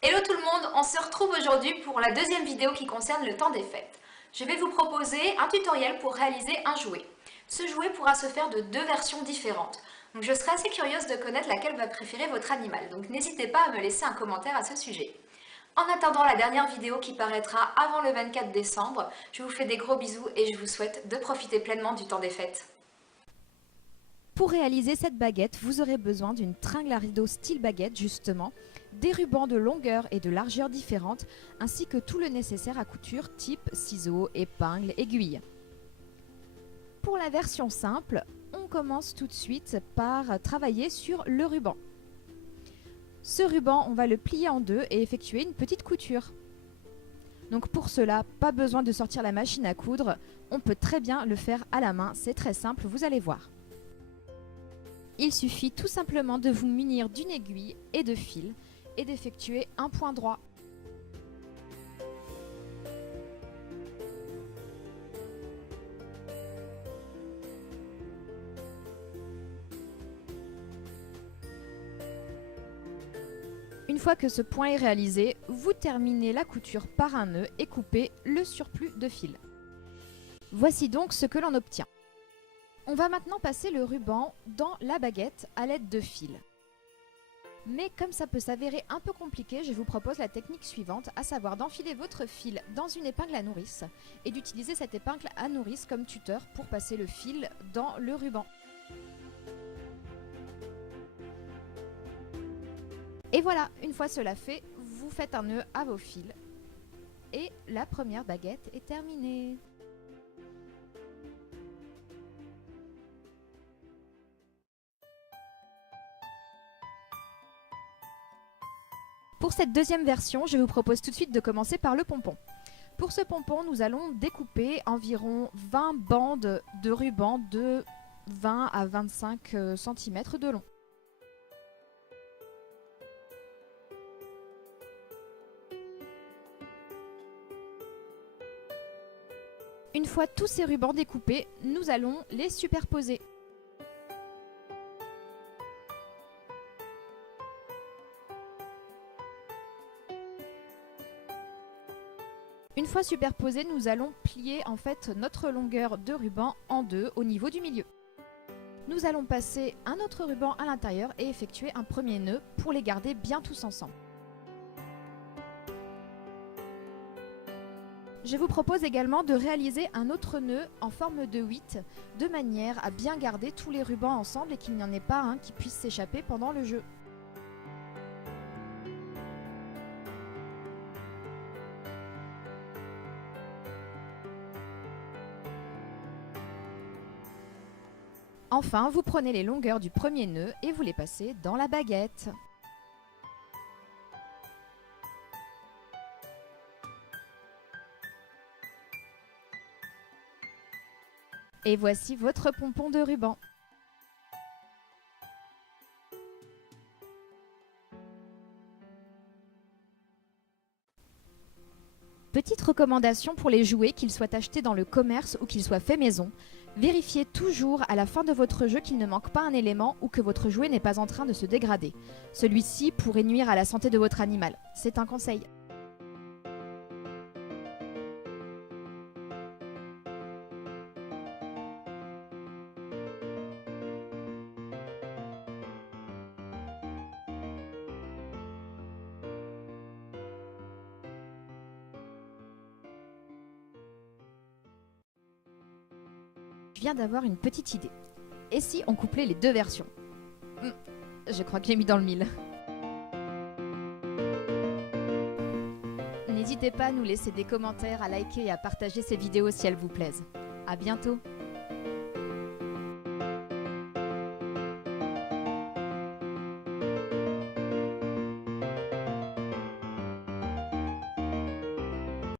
Hello tout le monde, on se retrouve aujourd'hui pour la deuxième vidéo qui concerne le temps des fêtes. Je vais vous proposer un tutoriel pour réaliser un jouet. Ce jouet pourra se faire de deux versions différentes. Donc je serais assez curieuse de connaître laquelle va préférer votre animal, donc n'hésitez pas à me laisser un commentaire à ce sujet. En attendant la dernière vidéo qui paraîtra avant le 24 décembre, je vous fais des gros bisous et je vous souhaite de profiter pleinement du temps des fêtes. Pour réaliser cette baguette, vous aurez besoin d'une tringle à rideau style baguette justement, des rubans de longueur et de largeur différentes, ainsi que tout le nécessaire à couture type ciseaux, épingles, aiguilles. Pour la version simple, on commence tout de suite par travailler sur le ruban. Ce ruban, on va le plier en deux et effectuer une petite couture. Donc pour cela, pas besoin de sortir la machine à coudre, on peut très bien le faire à la main, c'est très simple, vous allez voir. Il suffit tout simplement de vous munir d'une aiguille et de fil et d'effectuer un point droit. Une fois que ce point est réalisé, vous terminez la couture par un nœud et coupez le surplus de fil. Voici donc ce que l'on obtient. On va maintenant passer le ruban dans la baguette à l'aide de fil. Mais comme ça peut s'avérer un peu compliqué, je vous propose la technique suivante, à savoir d'enfiler votre fil dans une épingle à nourrice et d'utiliser cette épingle à nourrice comme tuteur pour passer le fil dans le ruban. Et voilà, une fois cela fait, vous faites un nœud à vos fils et la première baguette est terminée. Pour cette deuxième version, je vous propose tout de suite de commencer par le pompon. Pour ce pompon, nous allons découper environ 20 bandes de ruban de 20 à 25 cm de long. Une fois tous ces rubans découpés, nous allons les superposer. Une fois superposé, nous allons plier en fait notre longueur de ruban en deux au niveau du milieu. Nous allons passer un autre ruban à l'intérieur et effectuer un premier nœud pour les garder bien tous ensemble. Je vous propose également de réaliser un autre nœud en forme de 8 de manière à bien garder tous les rubans ensemble et qu'il n'y en ait pas un qui puisse s'échapper pendant le jeu. Enfin, vous prenez les longueurs du premier nœud et vous les passez dans la baguette. Et voici votre pompon de ruban. Petite recommandation pour les jouets, qu'ils soient achetés dans le commerce ou qu'ils soient faits maison. Vérifiez toujours à la fin de votre jeu qu'il ne manque pas un élément ou que votre jouet n'est pas en train de se dégrader. Celui-ci pourrait nuire à la santé de votre animal. C'est un conseil. Je viens d'avoir une petite idée. Et si on couplait les deux versions? Je crois que j'ai mis dans le mille. N'hésitez pas à nous laisser des commentaires, à liker et à partager ces vidéos si elles vous plaisent. À bientôt!